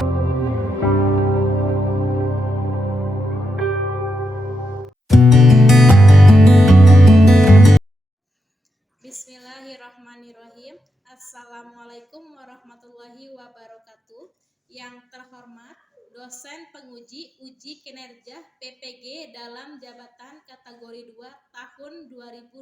Bismillahirrahmanirrahim. Assalamualaikum warahmatullahi wabarakatuh. Yang terhormat dosen penguji uji kinerja PPG dalam jabatan kategori 2 tahun 2022.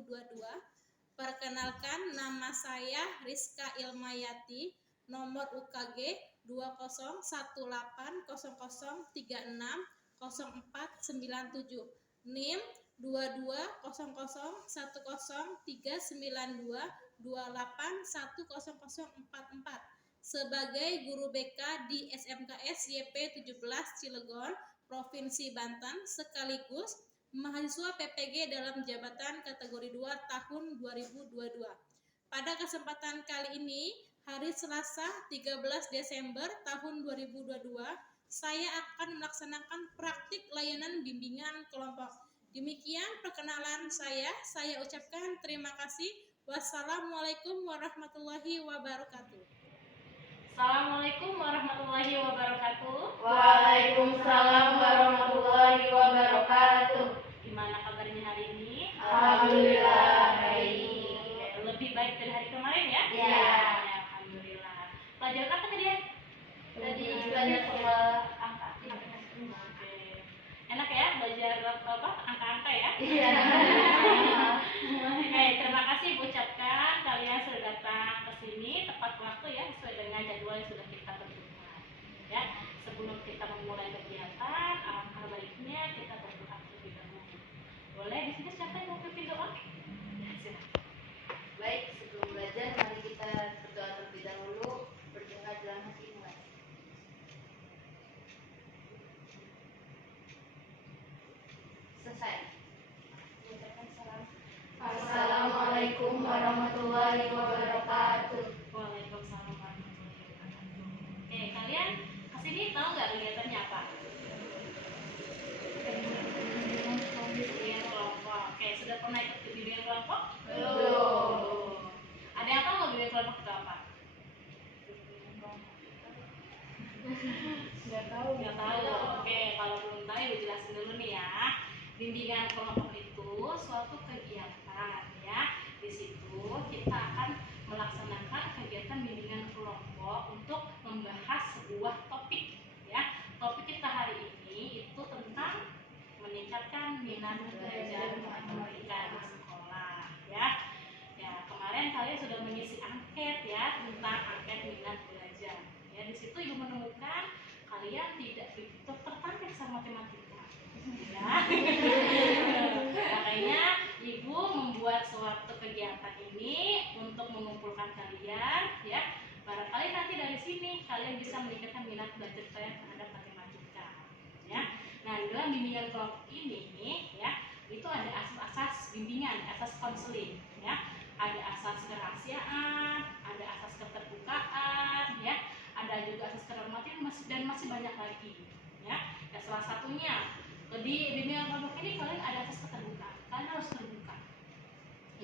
Perkenalkan, nama saya Rizka Ilmayati, nomor UKG 201800360497, NIM 22010392281044 sebagai guru BK di SMKS YP 17 Cilegon, Provinsi Banten, sekaligus mahasiswa PPG dalam jabatan kategori 2 tahun 2022. Pada kesempatan kali ini, hari Selasa 13 Desember tahun 2022, saya akan melaksanakan praktik layanan bimbingan kelompok. Demikian perkenalan saya ucapkan terima kasih. Wassalamualaikum warahmatullahi wabarakatuh. Assalamualaikum warahmatullahi wabarakatuh. Waalaikumsalam warahmatullahi wabarakatuh. Gimana kabarnya hari ini? Alhamdulillah baik. Lebih baik dari hari kemarin ya? Ya. Alhamdulillah. Pelajaran apa tadi ya? Tadi belajar soal angka. Oke. Enak ya belajar angka-angka ya? Iya. Terima kasih ucapkan kalian sudah datang ke sini tepat waktu ya, sesuai dengan jadwal yang sudah kita tentukan. Ya, sebelum kita memulai kegiatan, alangkah baiknya kita berdoa terlebih dahulu. Boleh di sini siapa yang mau pimpin doa? Ya, silakan. Baik, sebelum belajar mari kita berdoa terlebih dahulu, berdoa dalam hati mulai. Selesai. Ucapkan salam. Assalamualaikum warahmatullahi wabarakatuh. Waalaikumsalam warahmatullahi wabarakatuh. Oke, kalian kesini tahu nggak kegiatannya apa? Bimbingan kelompok. Oke, sudah pernah ikut bimbingan kelompok? Belum. Ada yang tahu nggak bimbingan kelompok itu apa? Nggak tahu. Nggak tahu. Oke, kalau belum tahu ibu jelasin dulu nih ya. Bimbingan kelompok itu suatu kegiatan ya. Di situ kita akan melaksanakan kegiatan bimbingan kelompok untuk membahas sebuah topik ya. Topik kita hari ini itu tentang meningkatkan minat belajar matematika di sekolah ya. Ya, kemarin kalian sudah mengisi angket ya tentang angket minat belajar. Ya, di situ ibu menemukan kalian tidak begitu tertarik sama matematika. Ya. Makanya ibu membuat suatu kegiatan ini untuk mengumpulkan kalian ya. Barangkali nanti dari sini kalian bisa meningkatkan minat belajar kalian terhadap matematika ya. Nah, dalam bimbingan kelompok ini ya, itu ada asas-asas bimbingan, asas konseling ya. Ada asas kerahasiaan, ada asas keterbukaan ya. Ada juga asas kehormatan dan masih banyak lagi ya. Dan salah satunya di bimbingan kelompok ini kalian ada asas keterbukaan. Kalian harus terbuka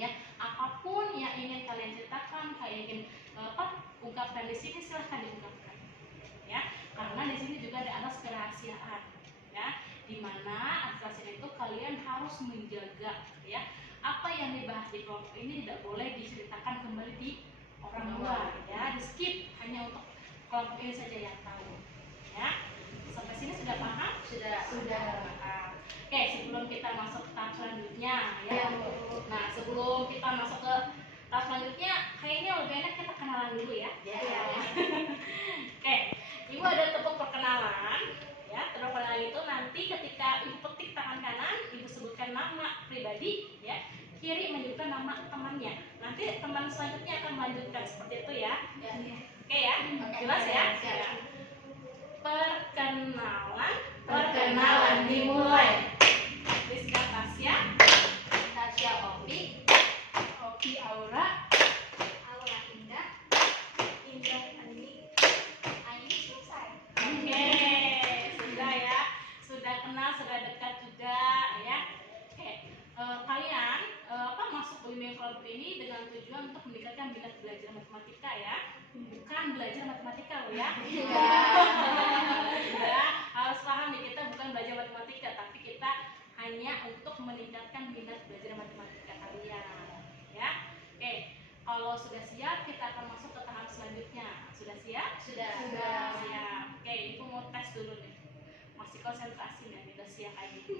ya. Apapun yang ingin kalian ceritakan, kalian ingin ungkapkan di sini, silahkan diungkapkan ya. Karena di sini juga ada asas kerahasiaan ya, di mana asas kerahasiaan itu kalian harus menjaga ya. Apa yang dibahas di kelompok ini tidak boleh diceritakan kembali di orang luar ya. Di skip, hanya untuk kelompok ini saja yang tahu ya. Sampai sini sudah paham? Sudah. Oke, sebelum kita masuk ke tahap selanjutnya ya. Nah, sebelum kita masuk ke tahap selanjutnya, kayaknya lebih enak kita kenalan dulu ya. Oke, ibu ada tepuk perkenalan ya. Tepuk perkenalan itu nanti ketika ibu petik tangan kanan, ibu sebutkan nama pribadi ya. Kiri menunjukkan nama temannya. Nanti teman selanjutnya akan melanjutkan seperti itu ya. Oke ya, jelas ya. Perkenalan dimulai. Rizka Tasya, Tasya Opi, Oki Aura, Aura Indah, Indah Andi, Ayu selesai. Oke, sudah ya, sudah kenal, sudah dekat juga ya. Oke, kalian masuk bimbingan kelompok ini dengan tujuan untuk meningkatkan minat belajar matematika ya, bukan belajar matematika loh ya. konsentrasi nih, udah siap kayak gitu.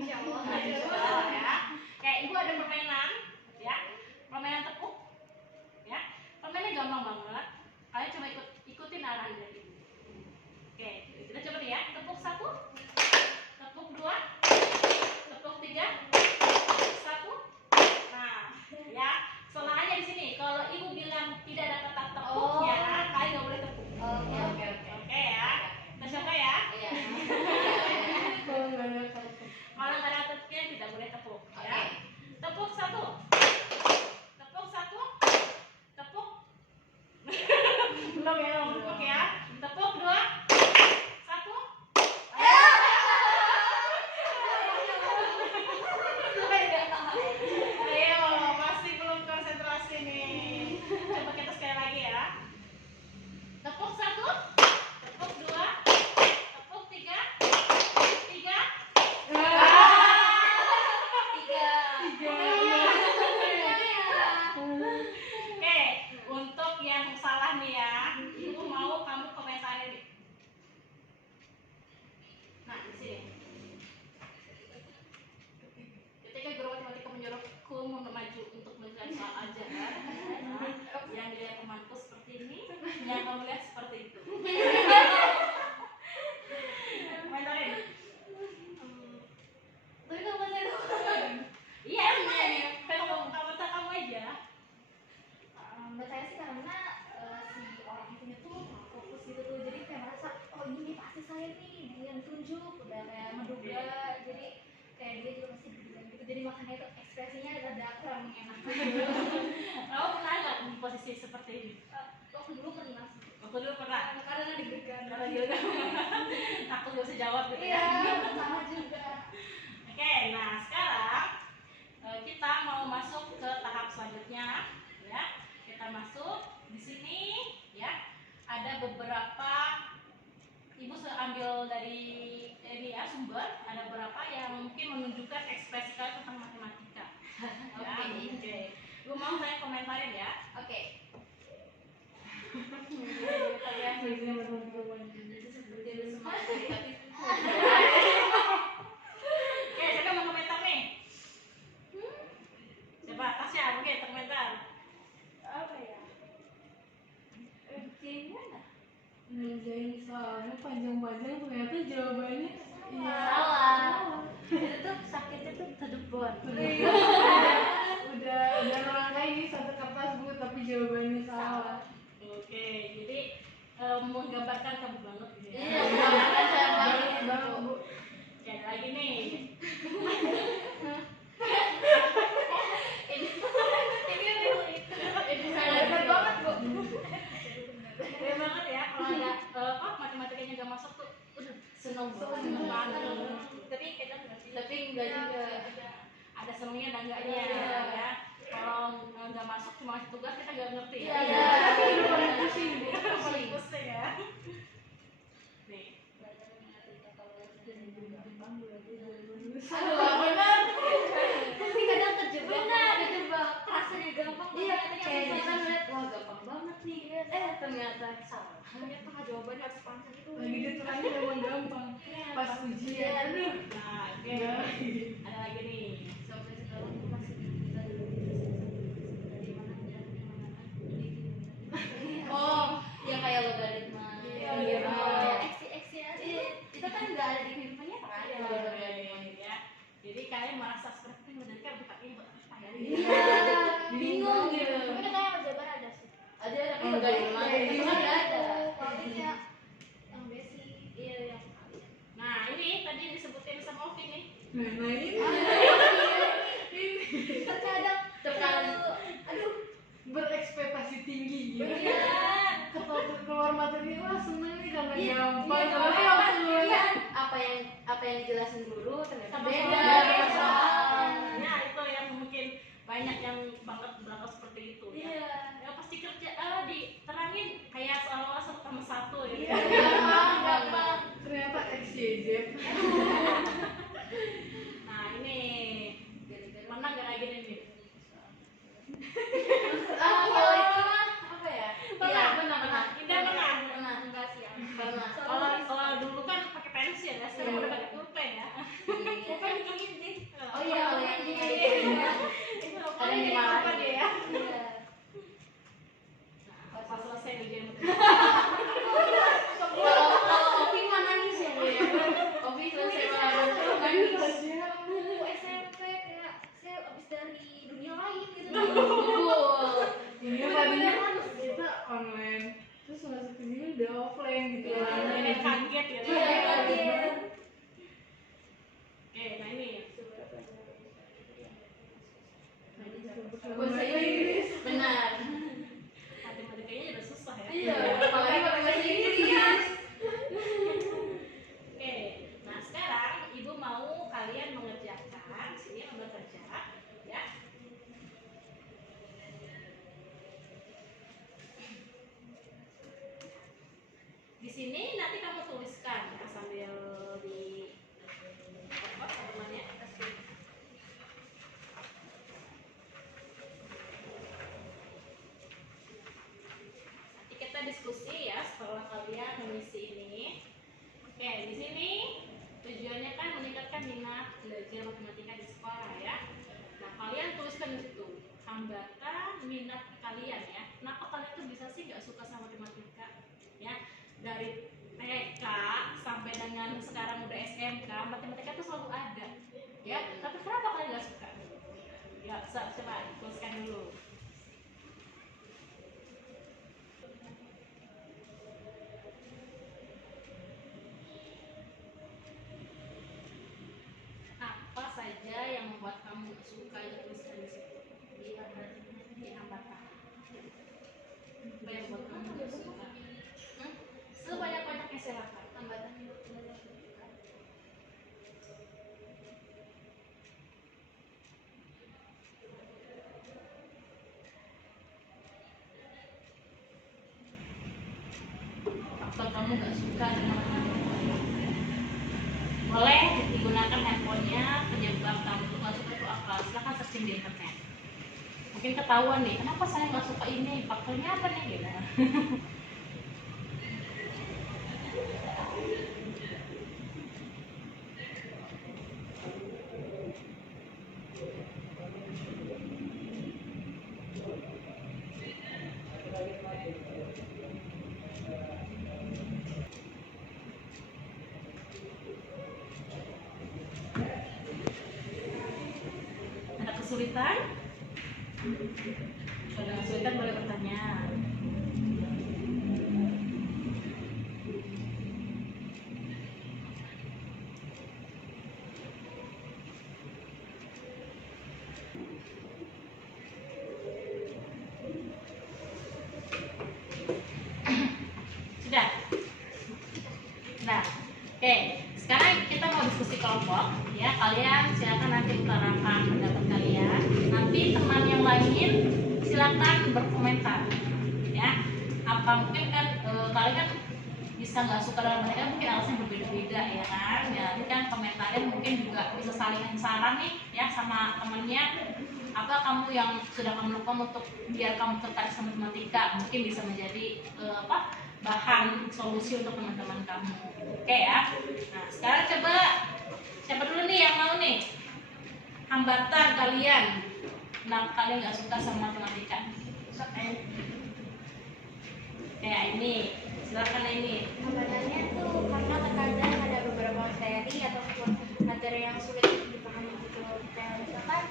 Insya Allah. Ya. Kayak ibu ada permainan, ya, permainan tepuk, ya, permainannya gampang banget. Kalian cuma ikutin arahan dari ibu. Oke, kita coba nih ya. Tepuk 1, tepuk 2, tepuk 3, 1. Nah, ya, kesalahannya di sini. Kalau ibu bilang tidak ada kata tepuknya, kalian nggak boleh tepuk. Oke. Oke ya. Kita coba ya. Iya. Kalau nggak ada tepuknya tidak boleh tepuk. Ya. Tepuk 1, tepuk 1, tepuk. Belum ya, belum tepuk ya. Tepuk 2, 1. Ayo, masih belum konsentrasi nih. Coba kita sekali lagi ya. Tepuk 1, tepuk 2, tepuk 3, 3. Oke, untuk yang salah nih ya, ibu mau kamu komentarin nih. Nah, di sini. Ketika guru matematika menyuruhku maju untuk mencari soal ajaran, yang dilihat temanku seperti ini, yang kamu lihat seperti itu. Komentarin. Tapi nggak bisa Iya, kamu komentar kamu aja. menurut saya sih karena si orang itunya tuh nggak fokus gitu tuh, jadi kayak merasa oh ini nih pasti saya nih, dia yang tunjuk, udah kayak menduga, jadi kayak dia juga pasti bilang gitu, jadi makanya itu ekspresinya rada kurang mengenakan. Kamu pernah nggak di posisi seperti ini? Waktu dulu pernah sih. Waktu dulu pernah. Karena deg-degan. Kalau gitu takut gak bisa jawab gitu Iya, ya. sama juga. Oke, nah sekarang kita mau masuk ke tahap selanjutnya, ya. Kita masuk di sini, ya. Ada beberapa ibu sudah ambil dari ini ya sumber, ada beberapa yang mungkin menunjukkan ekspresi kalian tentang matematika. Ya, oke. Gue mau saya komentarin ya. Oke. Oke, siapa mau komentar nih? Coba Tasya, oke, komentar. Apa ya? Gimana? Ngerjain soalnya panjang-panjang ternyata jawabannya Salah. Itu tuh sakitnya tuh tedebon. udah ngerangkai ini satu kertas bu tapi jawabannya salah. Oke, jadi menggambarkan kamu banget gitu ya. Iya, saya banget Banget, Bu. Oke, ada lagi nih. Ini benar banget bu. Keren banget ya kalau ada matematikanya gak masuk tuh udah seneng banget. Tapi enggak juga. Ada senengnya dan enggaknya ya. Kalau nggak masuk cuma ngasih tugas kita nggak ngerti. Iya. Itu paling pusing bu. Paling pusing ya. Nih. Aduh, benar. Tapi kadang terjebak. Benar, terjebak. Rasanya gampang. Iya, kayak kita ngeliat wah gampang banget nih. Ternyata salah. Ternyata jawabannya harus panjang itu. Lagi diterangin memang gampang. Pas ujian, aduh. Nah, oke. Ada lagi nih. Sampai sekarang aku masih bisa dari mana oh, ya kayak logaritma. Iya. Eksi itu kan nggak ada di handphonenya kan? Ya. Jadi kalian merasa seperti mereka bukan ini apa ya? Iya, bingung gitu. Tapi katanya aljabar ada sih. Ada tapi logaritma itu kan nggak ada. Palingnya yang basic. Iya yang. Nah, ini tadi disebutin sama Ovi nih. Nah ini Terkadang aduh berekspektasi tinggi gitu. iya. Keluar materi wah seneng nih karena Iya, gampang. iya, Tapi iya, waktu iya. apa yang dijelasin guru ternyata Sama beda. beda. Ya, itu yang mungkin banyak yang banget berangkat seperti itu. Ya. Iya. Ya pasti kerja diterangin kayak seolah-olah satu sama satu gitu. Iya, gampang. ternyata XYZ. Nah, ini pernah nggak kayak gini nih? Kalau itu mah apa ya? Pernah, Iya, pernah. Indah pernah. Pernah. Enggak sih. Pernah. Kalau dulu kan pakai pensil ya, biar kaget ya. Iya, kaget. Oke, nah ini Bahasa Inggris. benar. Matematikanya udah susah ya. Iya, apalagi pakai bahasa Inggris. Oke, nah sekarang ibu mau kalian mengerjakan sini bekerja ya. Di sini nanti kamu tuliskan ya sambil di apa temannya. Nanti kita diskusi ya setelah kalian mengisi ini. Oke, di sini tujuannya kan meningkatkan minat belajar matematika di sekolah ya. Nah, kalian tuliskan di situ hambatan minat kalian ya. Kenapa kalian tuh bisa sih nggak suka sama matematika? Ya, dari TK sampai dengan sekarang udah SMK, matematika tuh selalu ada. Ya, tapi kenapa kalian nggak suka? Ya, coba tuliskan dulu. Apa saja yang membuat kamu nggak suka itu tuliskan di situ. Iya, di hambatan. Apa yang membuat kamu nggak suka? Sebanyak-banyaknya silakan. Hambatan Faktor kamu nggak suka dengan matematika. Boleh digunakan handphonenya, penyebab kamu tuh nggak suka itu apa? Silahkan searching di internet. Mungkin ketahuan nih, kenapa saya nggak suka ini? Faktornya apa nih? Gitu. Ada kesulitan? Kalau ada kesulitan boleh bertanya. Sudah? Nah, oke. Sekarang kita mau diskusi kelompok. Ya, kalian silakan nanti utarakan pendapat kalian. Nanti teman yang lain silakan berkomentar. Ya, apa mungkin kan kalian kan bisa nggak suka dengan mereka, mungkin alasannya berbeda-beda ya kan. Ya, nanti kan komentarin mungkin juga bisa saling saran nih ya sama temennya. Apa kamu yang sudah kamu lakukan untuk biar kamu tertarik sama matematika, mungkin bisa menjadi bahan solusi untuk teman-teman kamu. Oke ya. Nah, sekarang coba siapa dulu nih yang mau nih? Hambatan kalian. Kenapa kalian nggak suka sama matematika? Kayak ini. Silakan ini. hambatannya tuh karena terkadang ada beberapa materi ataupun materi yang sulit untuk dipahami gitu. Kayak misalkan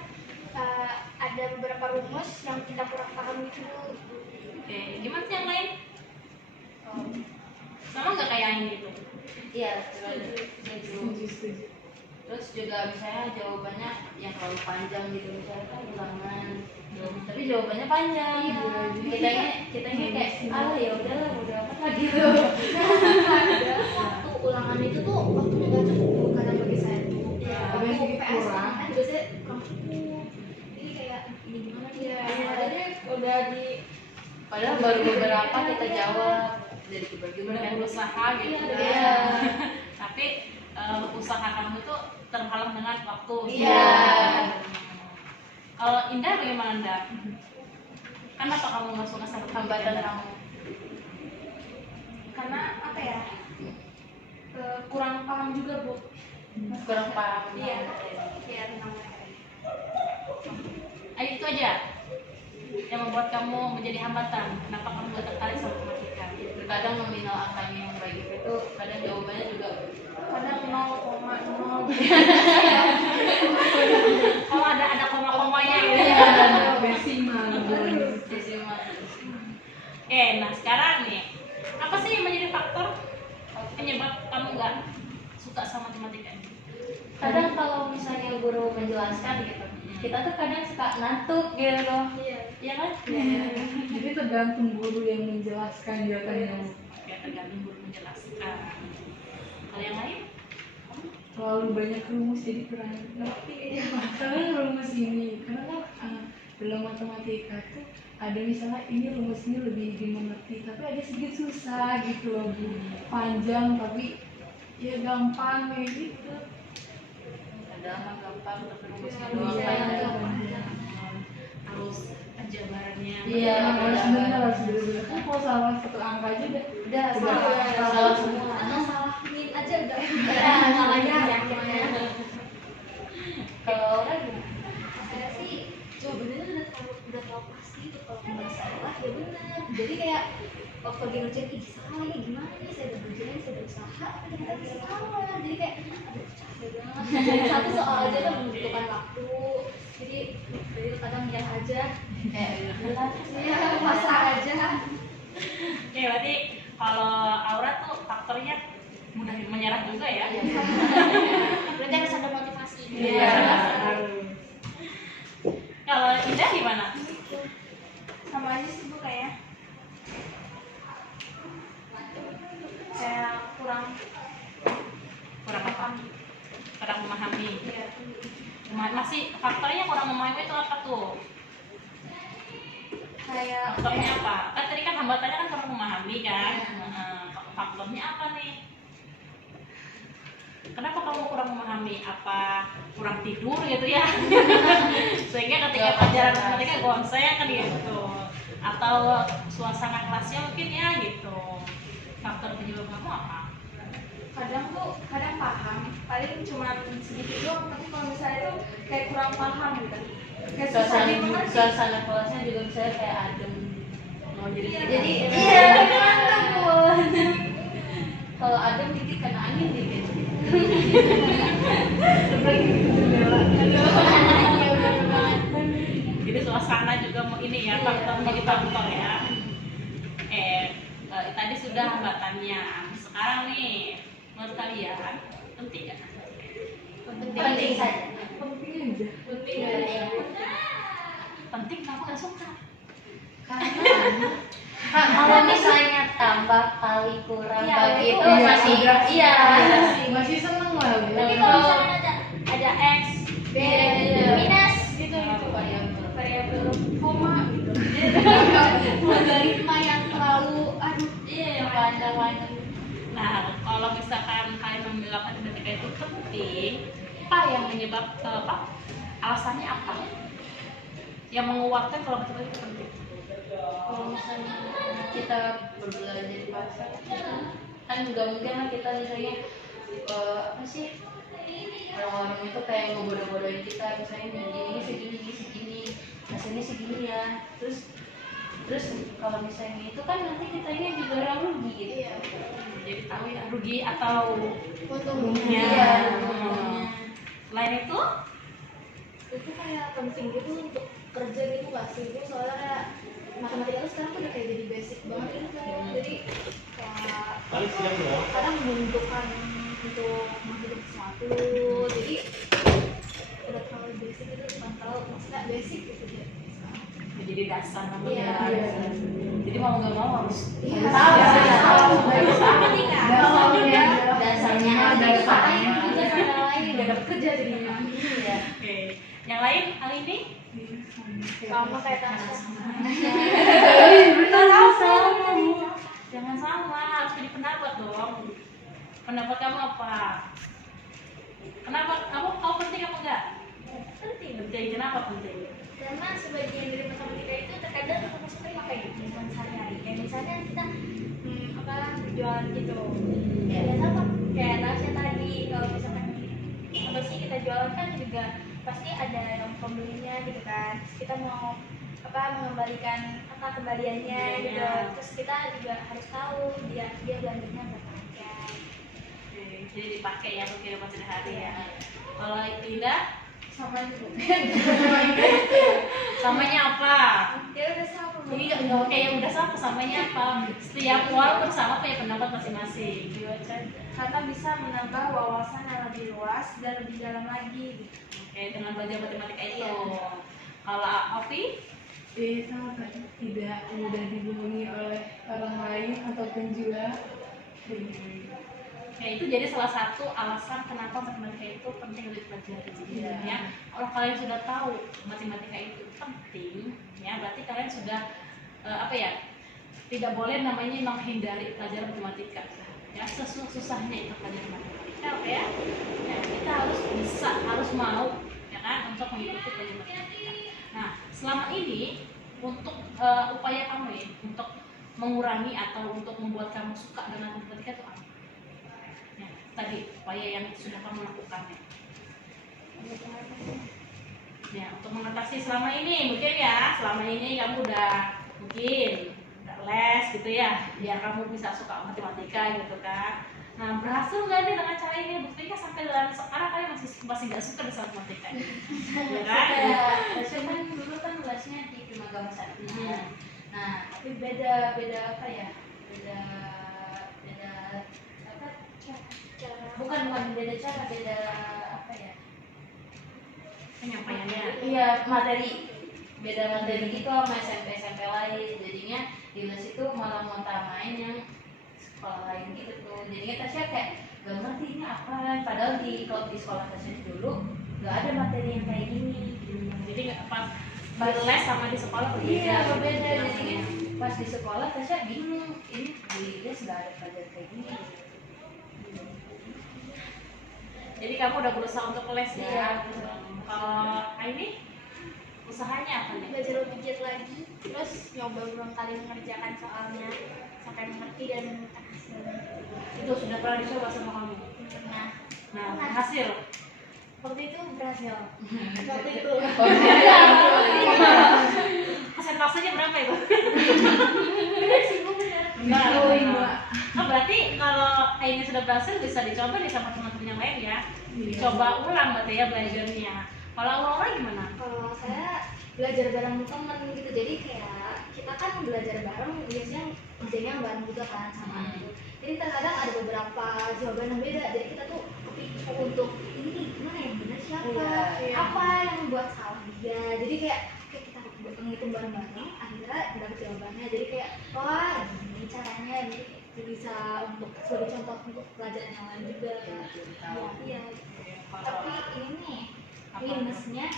ada beberapa rumus yang kita kurang paham gitu. Oke, gimana sih yang lain? Sama nggak kayak ini itu? Iya, setuju. Terus juga misalnya jawabannya yang terlalu panjang gitu, misalnya kan ulangan, tapi jawabannya panjang. Kitanya kayak ya udahlah, udah apa lagi gitu. Padahal waktu ulangan itu tuh waktunya nggak cukup karena bagi saya tuh. Iya, Waktu sedikit PS kurang. kan biasanya kurang cukup. Jadi kayak ini gimana nih? Jadi udah di padahal baru beberapa kita jawab dari Udah berusaha gitu. Iya. Tapi usaha kamu tuh terhalang dengan waktu. Iya. Kalau Indah bagaimana Indah? Kenapa kamu nggak suka sama Hambatan kamu. Karena apa ya? Kurang paham juga bu. Kurang paham. Iya tentang materi. Ayo itu aja yang membuat kamu menjadi hambatan. Kenapa kamu gak tertarik sama matematika? Terkadang nominal angkanya yang baik itu kadang jawabannya juga Kadang 0,0. Kalau ada koma-komanya gitu. Desimal. Oke, nah sekarang nih, apa sih yang menjadi faktor penyebab nggak suka sama matematika ini? Kadang kalau misalnya guru menjelaskan gitu, kita tuh kadang suka ngantuk gitu. Iya kan? Jadi tergantung guru yang menjelaskan jawabannya. Ya tergantung guru menjelaskan. Kalau yang lain? Terlalu banyak rumus jadi kurang ngerti. Karena rumus ini, karena kan dalam matematika tuh ada misalnya ini rumus ini lebih dimengerti, tapi ada sedikit susah gitu loh Bu. Panjang tapi ya gampang kayak gitu. Ada mah gampang tapi rumusnya Iya, doang iya, panjang. Harus penjabarannya. Iya, Harus benar, harus benar. Kan kalau salah satu angka aja Udah Udah. salah semua. Atau salah min aja udah. Salahnya Ya, semuanya. Kalau orang gimana? saya sih jawabannya udah terlalu pasti itu, kalau nggak salah ya benar. Jadi kayak waktu lagi ngerjain ih salah ini gimana nih, saya udah berjalan, saya udah usaha tapi ternyata salah. Jadi kayak aduh capek banget. Jadi satu soal aja kan membutuhkan waktu. Jadi kadang ya aja, ya pasrah aja. Oke, berarti kalau Aura tuh faktornya mudah menyerah juga ya? Berarti harus ada motivasi. Iya. Kalau Indah gimana? Sama aja sih Bu, kayak kurang Kurang apa? Kurang memahami. ya, Masih faktornya kurang memahami itu apa tuh? kayak Faktornya apa? Kan tadi kan hambatannya kan kurang memahami kan? Faktornya apa nih? Kenapa kamu kurang memahami? Apa kurang tidur gitu ya? Sehingga ketika pelajaran matematika gongseng kan gitu. Atau suasana kelasnya mungkin ya gitu. Faktor penyebab kamu apa? kadang paham, paling cuma sedikit doang, tapi kalau misalnya itu kayak kurang paham gitu, kayak susah dimengerti. Suasana kelasnya juga bisa kayak adem. Mau jadi Jadi iya mantap Bu. Kalau adem dikit kena angin dikit. Jadi suasana juga mau ini ya, faktor menjadi faktor ya. Tadi sudah hambatannya. Sekarang nih, menurut kalian penting nggak? Penting saja. penting aja. Penting, kenapa nggak suka? Kalau misalnya tambah kali kurang Iya, bagi itu itu masih iya. Masih seneng lah Bu. Tapi kalau misalnya ada x, b, minus gitu variabel koma gitu, logaritma yang terlalu Iya yang panjang-panjang. Nah, kalau misalkan kalian membilang matematika itu penting, apa yang apa? Alasannya apa? Yang menguatkan kalau matematika itu penting? Kalau misalnya kita berbelajar bahasa kan nggak mungkin lah kita misalnya apa sih orang-orang itu kayak ngebodoh-bodohin kita, misalnya ini segini hasilnya segini ya, terus kalau misalnya itu kan nanti kitanya juga orang rugi gitu. Jadi tahu ya rugi atau untungnya. Iya, selain itu Itu kayak penting gitu untuk kerja gitu gak sih Bu? Soalnya kayak matematika itu sekarang tuh udah kayak jadi basic banget gitu kan. Jadi kayak kadang membutuhkan untuk menghidup sesuatu. Jadi udah terlalu basic gitu, bukan terlalu maksudnya basic gitu ya. jadi dasar namanya. Iya. Jadi mau nggak mau harus Iya. Tahu. Dasarnya Dasarnya ada lain kerja sana lain udah dapet kerja jadinya. Iya. Oke. Yang lain hal ini? Sama kayak Tasya. Jangan sama, harus jadi pendapat dong. Pendapat kamu apa? Kenapa kamu penting apa enggak? Penting. Penting. Kenapa penting? Karena sebagian dari matematika itu terkadang rumus terima kayak kehidupan sehari-hari. Kayak misalnya kita berjualan gitu. Ya sama kayak Tasya tadi, kalau misalkan apa sih kita jualan kan juga pasti ada yang pembelinya gitu kan. Terus kita mau mengembalikan kembaliannya gitu. Iya. Terus kita juga harus tahu dia belanjanya berapa aja. Oke, jadi dipakai ya untuk kehidupan sehari-hari ya. Kalau Indah? Sama juga. Samanya apa? Ya udah sama. Iya, oke, yang udah sama samanya apa? Setiap walaupun sama punya pendapat masing-masing. Karena bisa menambah wawasan yang lebih luas dan lebih dalam lagi gitu. Oke, dengan belajar matematika itu. Kalau Ovi? Sama tadi, tidak mudah dibohongi oleh orang lain ataupun juga kayak gitu. Ya, itu jadi salah satu alasan kenapa matematika itu penting untuk dipelajari. Ya, kalau kalian sudah tahu matematika itu penting, ya berarti kalian sudah tidak boleh namanya menghindari pelajaran matematika. Ya, susahnya itu pelajaran matematika, oke ya. Ya, kita harus mau, ya kan, untuk mengikuti pelajaran matematika. Nah, selama ini untuk upaya kamu ya, untuk mengurangi atau untuk membuat kamu suka dengan matematika itu apa? Ya, tadi upaya yang sudah kamu lakukan ya. Ya, untuk mengatasi selama ini mungkin ya, selama ini kamu udah les gitu ya, biar kamu bisa suka matematika gitu kan. Nah, berhasil nggak nih dengan cara ini? Buktinya sampai dalam sekarang kalian masih nggak suka dengan matematika ini, ya kan? Saya kan dulu kan lesnya di Primagama Sakti. Nah, tapi beda apa ya? Beda apa? Bukan beda cara, beda apa ya? Penyampaiannya. Iya, beda materi gitu sama SMP lain. Jadinya di les itu malah ngutamain yang sekolah lain gitu tuh. Jadinya Tasya kayak gak ngerti ini apa, padahal kalau di sekolah Tasya dulu gak ada materi yang kayak gini. Jadi nggak pas di les sama di sekolah berbeda. Iya, berbeda. Jadinya pas di sekolah Tasya bingung, ini di les gak ada pelajaran kayak gini. Jadi kamu udah berusaha untuk les ya? Iya. Kalau ini usahanya apa nih? Belajar lebih giat lagi, terus nyoba berulang kali mengerjakan soalnya sampai mengerti dan menemukan hasilnya. Itu sudah pernah dicoba sama kamu? Nah, berhasil. Waktu itu berhasil. Waktu itu. Persentasenya berapa itu? Enggak. Nah, berarti kalau ini sudah berhasil bisa dicoba nih sama teman-teman yang lain ya. Dicoba ulang berarti ya belajarnya. Kalau awal-awal gimana? Kalau saya belajar bareng temen gitu, jadi kayak kita kan belajar bareng biasanya kerjanya bareng juga kan sama gitu. Jadi terkadang ada beberapa jawaban yang beda, jadi kita tuh kepicu untuk ini nih gimana yang benar siapa, apa yang membuat salah dia. Jadi kayak kita menghitung bareng-bareng, akhirnya dapat jawabannya. Jadi kayak wah ini caranya, jadi bisa untuk sebagai contoh untuk pelajaran yang lain juga. Iya. Tapi ini minusnya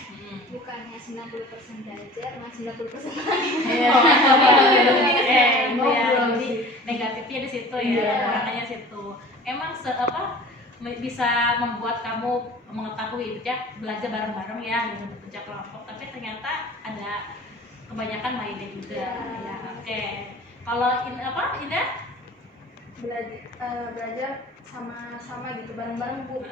bukannya 90% belajar, malah 90% lagi. Jadi negatifnya di situ ya, makanya situ. Emang bisa membuat kamu mengetahui ya belajar bareng-bareng ya gitu kerja kelompok, tapi ternyata ada kebanyakan mainnya juga ya. Oke. Kalau Indah? Belajar sama-sama gitu bareng-bareng Bu,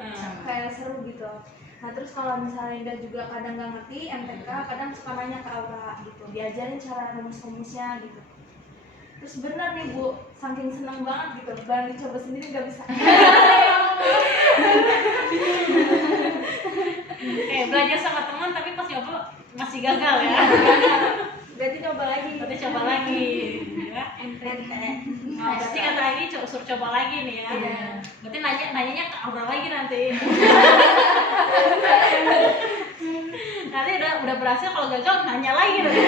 kayak seru gitu. Nah terus kalau misalnya Indah juga kadang nggak ngerti MTK, kadang suka nanya ke Aura gitu, diajarin cara rumus-rumusnya gitu. Terus bener nih Bu, saking seneng banget gitu, baru dicoba sendiri nggak bisa. Belajar sama teman tapi pas nyoba masih gagal ya. Berarti coba lagi. Berarti coba lagi ya. Nah, berarti kata ini suruh coba lagi nih ya. Berarti nanyanya ke Aura lagi nanti. Nanti udah berhasil, kalau gagal nanya lagi nanti.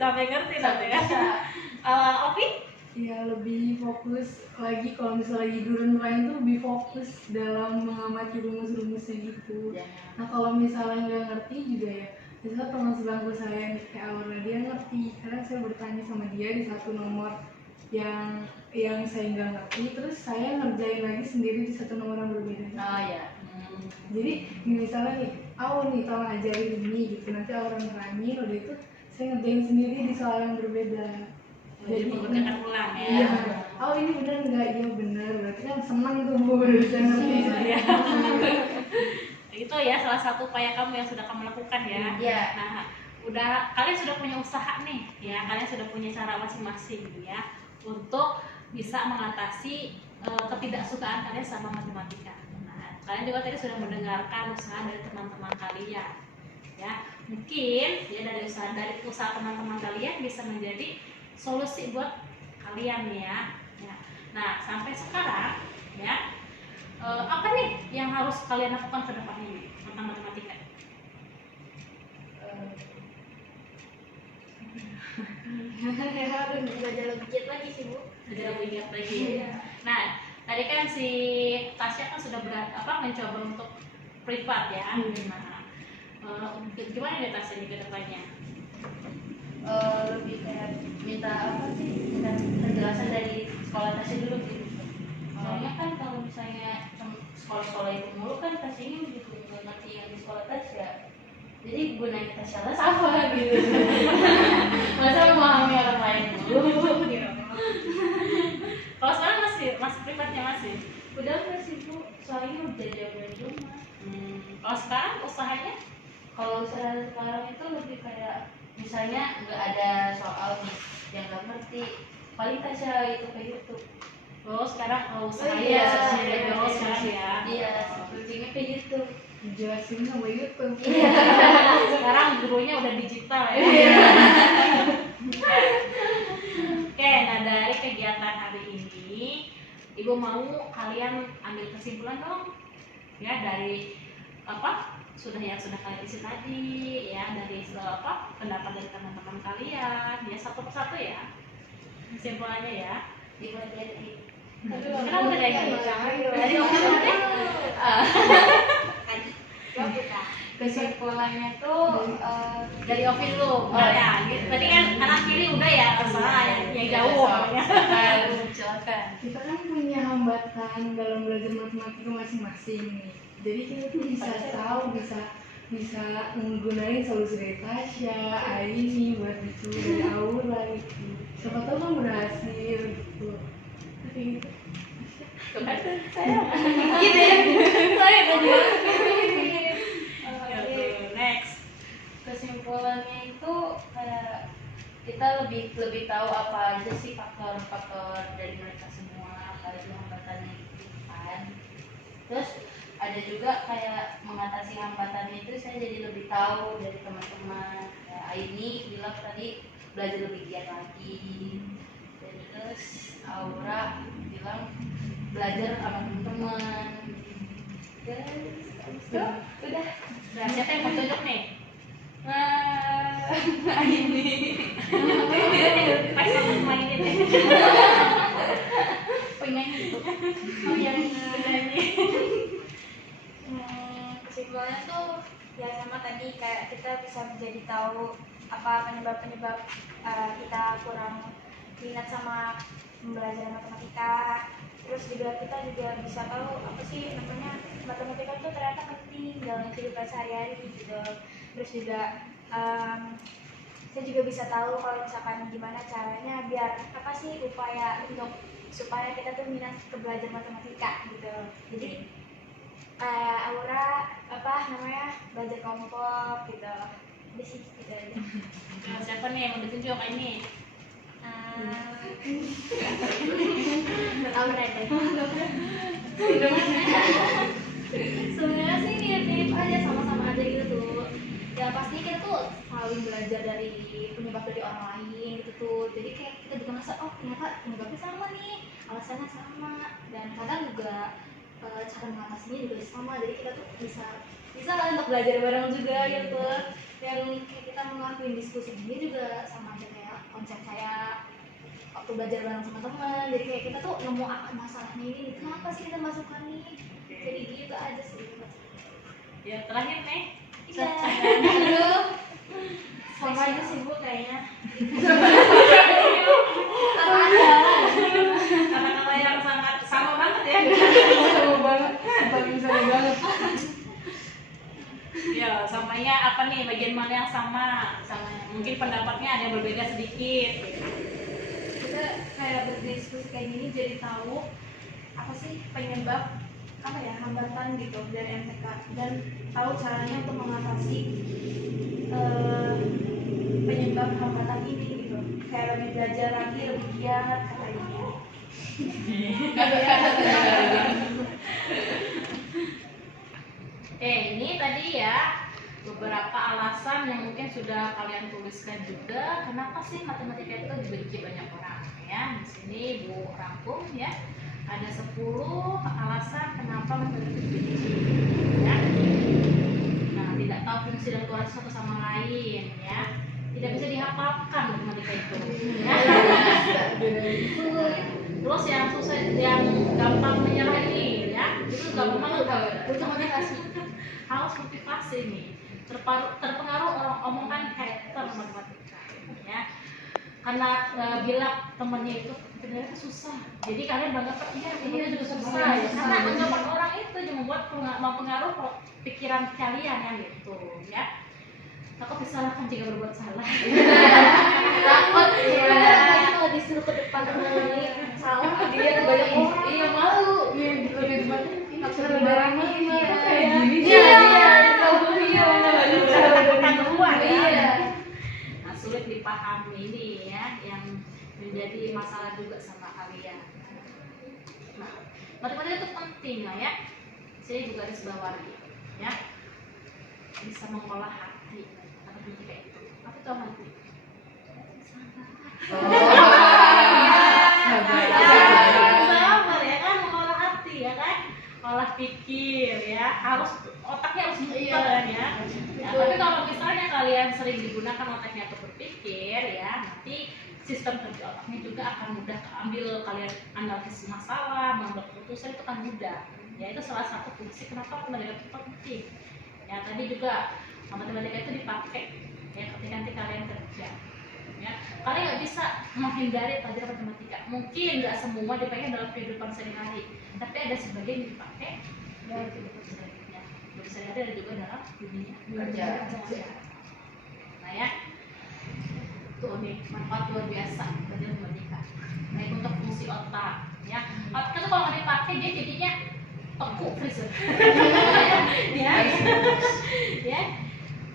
Sampai ngerti nanti ya. Ovi? Ya lebih fokus lagi kalau misalnya lagi guru lain tuh lebih fokus dalam mengamati rumus-rumusnya gitu. Nah kalau misalnya nggak ngerti juga ya, misalnya teman sebangku saya yang kayak Aura dia ngerti, karena saya bertanya sama dia di satu nomor yang saya nggak ngerti, terus saya ngerjain lagi sendiri di satu nomor yang berbeda. Oh ya. Jadi misalnya nih, nih tolong ajarin ini gitu, nanti Aura nerangin, udah itu saya ngerjain sendiri di soal yang berbeda. Jadi mengerjakan ulang ya. Iya. Ini benar nggak? Iya benar. Berarti kan senang tuh Bu udah bisa ngerti. Iya. Itu ya salah satu upaya kamu yang sudah kamu lakukan ya. Iya. Nah, kalian sudah punya usaha nih ya. Kalian sudah punya cara masing-masing ya untuk bisa mengatasi ketidaksukaan kalian sama matematika. Nah, kalian juga tadi sudah mendengarkan usaha dari teman-teman kalian. Ya, mungkin ya dari usaha teman-teman kalian bisa menjadi solusi buat kalian ya. Ya. Nah, sampai sekarang ya, apa nih yang harus kalian lakukan ke depan ini tentang matematika? Harus belajar lebih giat lagi sih Bu. Belajar lebih giat lagi. Iya. Nah, tadi kan si Tasya kan sudah mencoba untuk privat ya. Nah, gimana nih Tasya nih ke depannya? Lebih kayak minta apa sih, minta penjelasan dari sekolah Tasya dulu sih. Soalnya kan kalau misalnya sekolah-sekolah itu mulu kan Tasya ini begitu nggak ngerti yang di sekolah Tasya, jadi gunanya Tasya lah apa gitu. Masa memahami orang lain dulu gitu. Kalau sekarang masih privatnya masih. Udah nggak sih Bu, soalnya udah jauh dari rumah. Kalau sekarang usahanya? Kalau sekarang itu lebih kayak misalnya nggak ada soal nih yang nggak ngerti, paling Tasya itu ke YouTube. Oh, sekarang usaha Oh, ya, iya. sekarang sekarang ya. Iya, sepertinya ke YouTube. Jelasin sama YouTube. Iya. Sekarang gurunya udah digital ya. Oke, nah dari kegiatan hari ini, Ibu mau kalian ambil kesimpulan dong, ya dari apa yang sudah kalian isi tadi, ya dari pendapat dari teman-teman kalian, ya satu persatu ya kesimpulannya ya. Dibuat dari Kenapa udah kayak gitu? kesimpulannya tuh Dari Ovi dulu, ya. Tadi kan kanan kiri udah ya, salah yang jauh. silakan. Kita kan punya hambatan dalam belajar matematika masing-masing nih. Jadi kita tuh bisa tahu, bisa menggunakan solusi dari Tasya, Aini buat itu dari Aura gitu. Siapa tahu kan berhasil gitu. Tapi gitu. Saya tadi Ya, tuh, next. kesimpulannya itu kayak kita lebih tahu apa aja sih faktor-faktor dari mereka semua, apa aja hambatannya itu kan. Terus ada juga kayak mengatasi hambatannya itu saya jadi lebih tahu dari teman-teman. Kayak Aini bilang tadi belajar lebih giat lagi. Dan terus Aura bilang belajar sama teman-teman. Udah. Nah, siapa yang mau tunjuk nih? Ini. Pas kamu mainin deh. Penyanyi itu. Oh yang penyanyi. Kesimpulannya tuh ya sama tadi, kayak kita bisa menjadi tahu apa penyebab-penyebab kita kurang minat sama belajar matematika. Terus juga kita juga bisa tahu apa sih namanya matematika itu ternyata penting dalam kehidupan sehari-hari gitu. Terus juga saya juga bisa tahu kalau misalkan gimana caranya biar apa sih upaya untuk supaya kita tuh minat ke belajar matematika gitu. Jadi Aura apa namanya belajar kelompok gitu. Jadi sih gitu aja. Nah, siapa nih yang mau ditunjuk ini? Aura deh. Sebenarnya sih mirip-mirip aja, sama-sama aja gitu tuh. Ya pasti kita tuh saling belajar dari penyebab dari orang lain gitu tuh. Jadi kayak kita juga ngerasa oh ternyata penyebabnya sama nih, alasannya sama, dan kadang juga cara mengatasinya juga sama. Jadi kita tuh bisa lah untuk belajar bareng juga gitu. Dan kayak kita ngelakuin diskusi ini juga sama aja kayak konsep saya waktu belajar bareng sama teman. Jadi kayak kita tuh nemu akar masalahnya ini, kenapa sih kita masukkan nih. Jadi gitu aja sih. Ya terakhir nih. Iya. Aduh. Sama aja sih Bu kayaknya. Kata-kata yang sangat sama banget ya. Sama banget, paling sama banget. Ya, samanya apa nih? Bagian mana yang sama? Mungkin pendapatnya ada yang berbeda sedikit. Kita kayak berdiskusi kayak gini jadi tahu apa sih penyebab apa ya hambatan gitu dari MTK, dan tahu caranya untuk mengatasi penyebab hambatan ini gitu. Kayak lebih belajar lagi, lebih giat kata ini. Ini tadi ya beberapa alasan yang mungkin sudah kalian tuliskan juga kenapa sih matematika itu dibenci banyak orang ya. Di sini Bu rangkum ya. Ada 10 alasan kenapa matematika itu dibenci ya. Nah, tidak tahu fungsi dan korelasi satu sama lain ya. Tidak bisa dihafalkan matematika itu ya. Terus yang susah, yang gampang menyerah ini ya, itu gampang banget butuh motivasi. Harus motivasi nih. Terpengaruh orang omongan hater matematika ya. Karena bilang temennya itu ternyata susah. Jadi kalian bangga iya temennya juga susah ya. Karena anggapan orang itu yang mempengaruhi pikiran kalian yang gitu ya. Takut disalahkan jika berbuat salah. Takut ya kalau disuruh ke depan ngomongin salah dilihat banyak orang. Iya malu. Iya gitu di depan. Saudara mama kayak gini. Iya. Nah, sulit dipahami ini ya yang menjadi masalah juga sama kalian. Nah, matematika itu penting lah ya. Saya juga harus bawahi ya. Bisa mengolah hati. Matematika itu. Apa itu hati? Sabar ya kan, mengolah hati ya kan, olah pikir ya, harus otaknya harus muter ya. Ya, tapi kalau misalnya kalian sering digunakan otaknya untuk berpikir ya, nanti sistem kerja otaknya juga akan mudah keambil. Kalian analisis masalah, mengambil keputusan itu kan mudah. Ya itu salah satu fungsi kenapa matematika itu penting. Ya tadi juga matematika itu dipakai ya ketika nanti kalian kerja. Ya, kalian nggak bisa menghindari pelajaran matematika. Mungkin nggak semua dipakai dalam kehidupan sehari-hari, tapi ada sebagian yang dipakai dalam kehidupan sehari-hari. Kehidupan sehari-hari ada juga dalam dunia kerja. Nah ya, tuh nih manfaat luar biasa pelajaran matematika. Baik untuk fungsi otak. Ya, otak itu kalau nggak dipakai dia jadinya tekuk freezer. Ya, ya.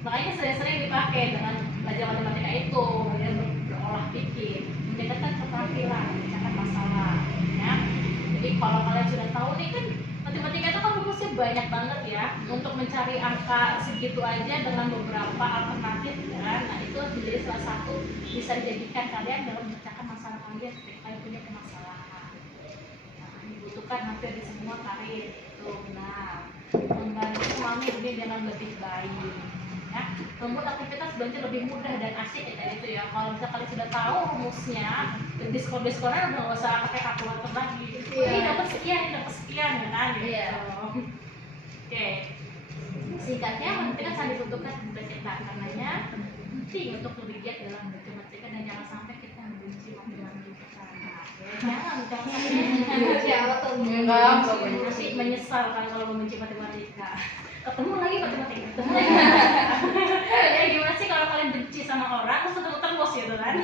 Makanya sering-sering dipakai dengan belajar matematika itu ya, berolah pikir, meningkatkan keterampilan memecahkan masalah ya. Jadi kalau kalian sudah tahu nih kan matematika itu kan rumusnya banyak banget ya, untuk mencari angka segitu aja dengan beberapa alternatif ya. Nah itu menjadi salah satu bisa dijadikan kalian dalam memecahkan masalah kalian ketika kalian punya permasalahan. Nah, dibutuhkan hampir di semua karir itu benar, membantu suami ini dengan lebih baik. Ya, membuat aktivitas belajar lebih mudah dan asik ya itu ya. Kalau misalnya kalian sudah tahu rumusnya, diskon-diskonnya udah nggak usah pakai kalkulator lagi. Ini dapat sekian ya kan? Gitu. Oke. Singkatnya matematika sangat dibutuhkan belajar karenanya penting untuk lebih giat dalam belajar matematika dan jangan sampai kita membenci matematika. Jangan sampai nanti menyesal kan kalau membenci matematika. Ketemu lagi matematika. Ya gimana sih kalau kalian benci sama orang terus ketemu terus gitu kan?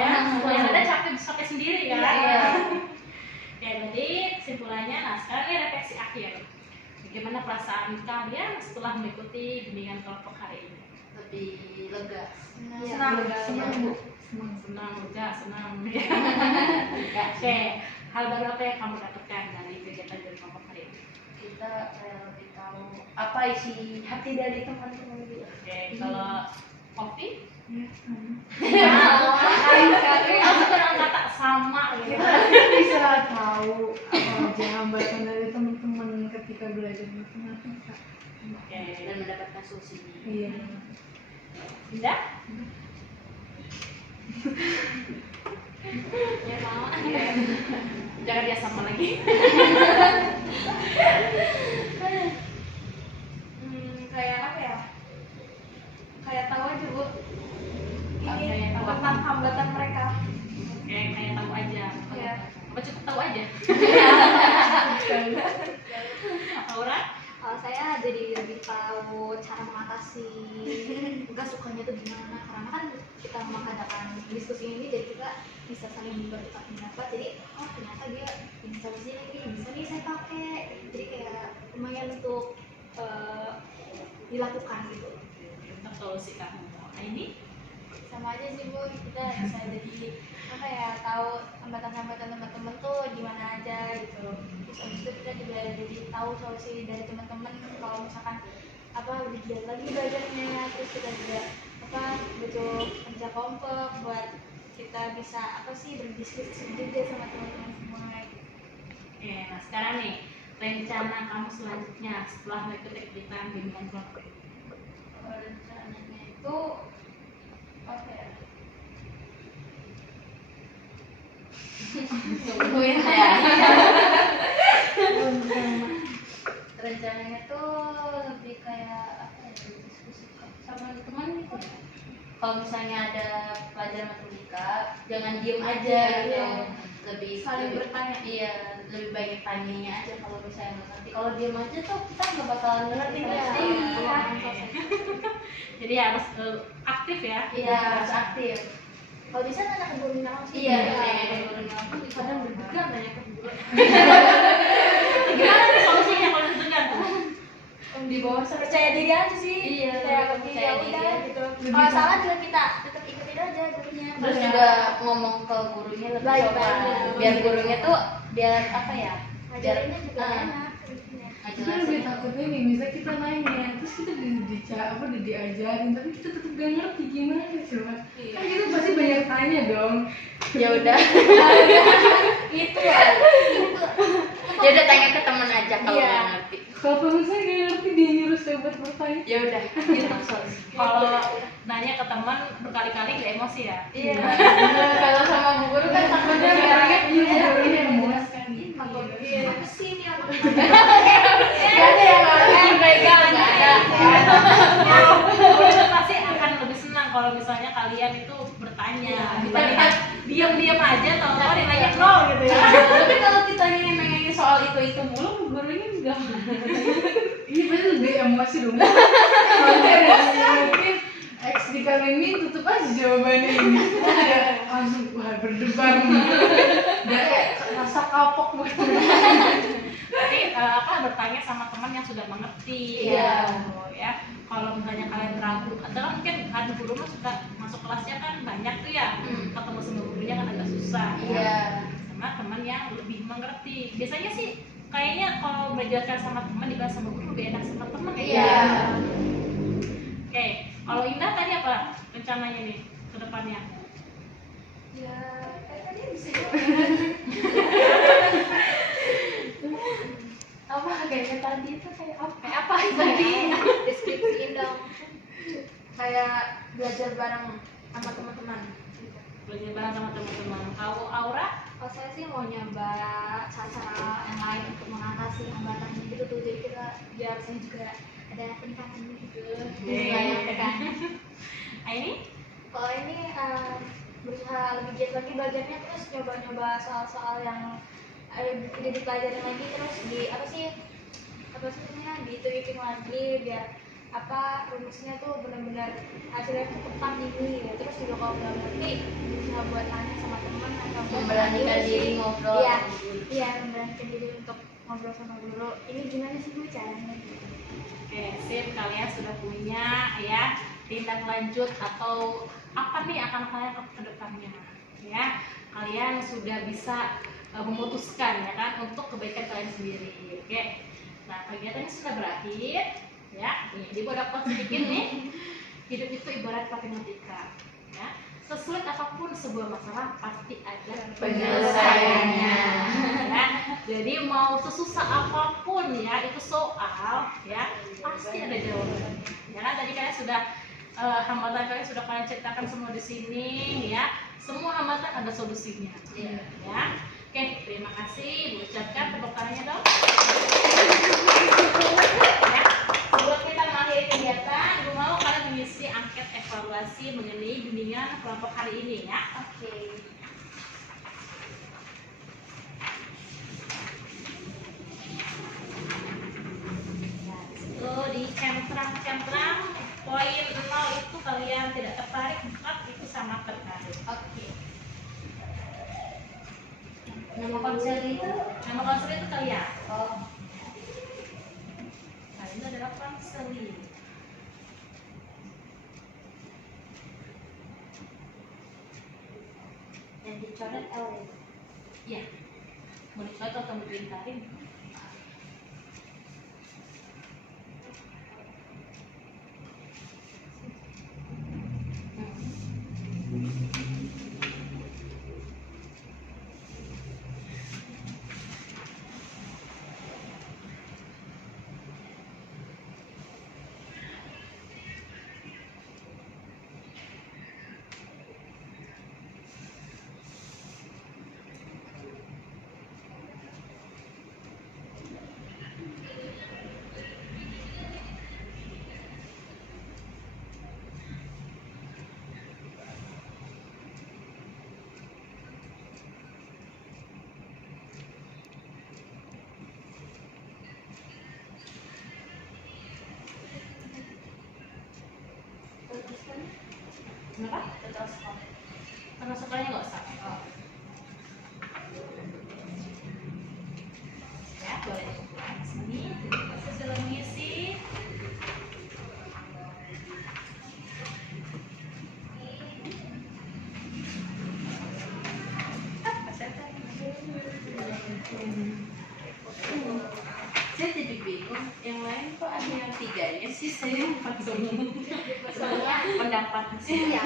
Ya, yang ada capek sendiri kan? Ya, jadi kesimpulannya, nah sekarang ini refleksi akhir. Bagaimana perasaan kalian setelah mengikuti bimbingan kelompok hari ini? Lebih lega. Senang, lega, senang. Oke, hal baru apa yang kamu dapatkan dari kegiatan dari kelompok hari ini? Kita kayak lebih tahu apa isi hati dari teman-teman gitu. Oke, kalau Kopi? Sekali Aku kurang kata sama gitu. Bisa tahu apa aja hambatan dari teman-teman ketika belajar matematika. Oke, Dan mendapatkan solusinya. Iya. Indah? ya sama. Jangan dia sama lagi. Kayak apa ya? Kayak tahu aja Bu. Ini Kayak tahu tentang hambatan mereka. Oke, kayak tahu aja. Iya. Apa cukup tahu aja? Aura? Kalau saya jadi lebih tahu cara mengatasi nggak sukanya itu gimana, karena kan kita mengadakan diskusi ini jadi kita bisa saling bertukar pendapat, jadi oh ternyata dia ini solusinya ini bisa nih saya pakai, jadi kayak lumayan untuk dilakukan gitu. Untuk solusi kamu. Nah, ini? Sama aja sih Bu, kita bisa jadi apa ya, tahu hambatan-hambatan teman-teman tuh gimana aja gitu. Terus abis itu kita juga jadi tahu solusi dari teman-teman kalau misalkan lebih giat lagi belajarnya, terus kita juga butuh kerja kompak buat kita bisa berdiskusi juga sama teman-teman semua. Oke, nah sekarang nih rencana kamu selanjutnya setelah mengikuti kegiatan bimbingan kelompok ini. Rencananya itu apa ya? Tungguin ya. Rencananya tuh lebih kayak apa ya, diskusi sama teman gitu ya. Kalau misalnya ada pelajaran matematika, jangan diem aja gitu. Iya. Lebih Saling lebih- bertanya. Iya, lebih banyak tanyanya aja kalau misalnya nggak ngerti. Kalau diem aja tuh kita nggak bakalan ngerti Iya. pasti. Jadi harus aktif ya. Iya, harus aktif. Kalau bisa nanya ke guru langsung. Iya, kayak guru langsung Kadang deg-degan nanya ke guru. Gimana nih solusinya kalau deg-degan tuh? Di bawah percaya diri aja sih. Iya, Kayak lebih percaya ya diri udah aja. gitu. Kalau salah juga kita tetap ikutin aja gurunya. Terus juga ngomong ke gurunya lebih Baik-baik. sopan. Biar gurunya tuh biar apa ya? Biar ngajarinnya juga ah, enak intinya. Kita lebih takutnya nih, bisa kita nanya, terus kita diajarin, tapi kita tetap gak ngerti gimana coba. Kan kita pasti banyak tanya dong. ya udah. Itu ya. Ya udah tanya ke teman aja kalau Iya. nggak ngerti. Kalau temen saya gak ngerti, dia nyuruh saya buat bertanya. Ya udah, gitu solusi. Kalau nanya ke teman berkali-kali gak emosi ya? Iya. Kalau sama bu guru kan takutnya Iya, bilangnya gurunya memuaskan. Iya. Apa sih ini anak? nggak ada yang ngerti pegang nggak ada. Guru pasti akan lebih senang kalau misalnya kalian itu bertanya dibandingkan diam-diam aja tahu-tahu nilainya nol gitu ya. Tapi kalau kita nanya soal itu mulu, gurunya enggak. Iya, berarti lebih emosi dong. Kalau emosi mungkin X dikali ini tutup aja jawabannya ini. Ada langsung wah berdebar. Udah rasa kapok banget. Jadi bertanya sama teman yang sudah mengerti. Iya. Gitu, ya. Kalau misalnya kalian ragu, atau kan mungkin ada guru mah suka masuk kelasnya kan banyak tuh ya, ketemu sama gurunya kan agak susah. Ya. Iya. Sama teman yang lebih mengerti. Biasanya sih kayaknya kalau belajarkan sama teman dibanding sama guru lebih enak sama teman ya. Iya. Oke, kalau Indah tadi apa rencananya nih ke depannya? Ya, tadi bisa jawab. Apa kayaknya tadi itu kayak apa? Kayak apa tadi? Deskripsiin dong. Kayak belajar bareng sama teman-teman. Belajar bareng sama teman-teman. Kalau Aura? Kalau saya sih mau nyoba cara yang lain untuk mengatasi hambatannya gitu tuh, jadi kita biar saya juga ada peningkatan gitu. Banyak kan. Ini? Kalau ini berusaha lebih giat lagi belajarnya, terus nyoba-nyoba soal-soal yang udah dipelajarin lagi, terus apa sih namanya diteliti lagi biar rumusnya tuh benar-benar hasilnya tuh tepat ini ya. Terus juga kalau nggak ngerti berusaha buat tanya sama teman atau buat Memberanikan guru diri sih. ngobrol Iya, sama guru. iya, memberanikan diri untuk ngobrol sama guru. Ini gimana sih Bu caranya gitu. Oke, sip. Kalian sudah punya ya tindak lanjut atau apa nih akan kalian ke depannya ya. Kalian sudah bisa memutuskan ya kan untuk kebaikan kalian sendiri. Oke. Nah, kegiatannya sudah berakhir ya. Nih, di bodak sedikit nih. Hidup itu ibarat matematika ya. Sesulit apapun sebuah masalah pasti ada Penyelesaiannya. ya. Jadi mau sesusah apapun ya itu soal ya pasti ada jawabannya. Ya kan tadi kalian sudah hambatan kalian sudah kalian ceritakan semua di sini ya. Semua hambatan ada solusinya. Iya. Ya. Oke, terima kasih. Ucapkan tepuk tangannya dong. Ya. Sebelum kita mengakhiri kegiatan, gue mau kalian mengisi angket evaluasi mengenai bimbingan kelompok hari ini ya. Oke. Nah, itu di centang poin 0 itu kalian tidak tertarik, 4 itu sama tertarik. Oke. Nama konser itu? Nama konser itu kalian. Oh, Nah, ini adalah konseling. yang dicoret L itu. Iya. Mau dicoret atau mau diingkarin? mikroskop. Karena sekolahnya nggak usah. Ya, boleh dibuka di sini. Proses dalam mengisi. Saya jadi bingung, yang lain kok ada yang 3-nya sih, saya 4 semua. Sebenarnya pendapat sih. Iya,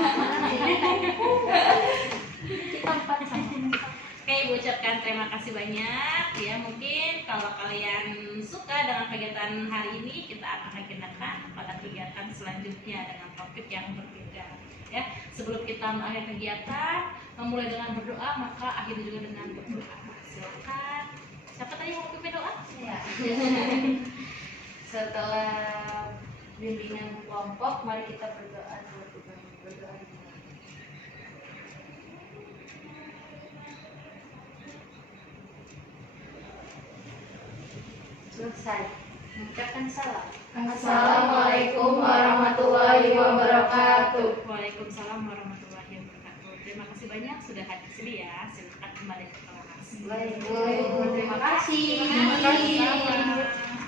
Kita 4 sama. Oke, Ibu ucapkan terima kasih banyak ya. Mungkin kalau kalian suka dengan kegiatan hari ini, kita akan agendakan pada kegiatan selanjutnya dengan topik yang berbeda ya. Sebelum kita mengakhiri kegiatan, memulai dengan berdoa, maka akhiri juga dengan berdoa. Silakan. Siapa tadi yang mau pimpin doa? Ya. Setelah bimbingan kelompok, mari kita berdoa dulu. Berdoa dulu. Selesai. Mengucapkan salam. Assalamualaikum warahmatullahi wabarakatuh. Waalaikumsalam warahmatullahi wabarakatuh. Terima kasih banyak sudah hadir di sini ya. Silakan kembali ke kelas. Baik, terima kasih. Terima kasih.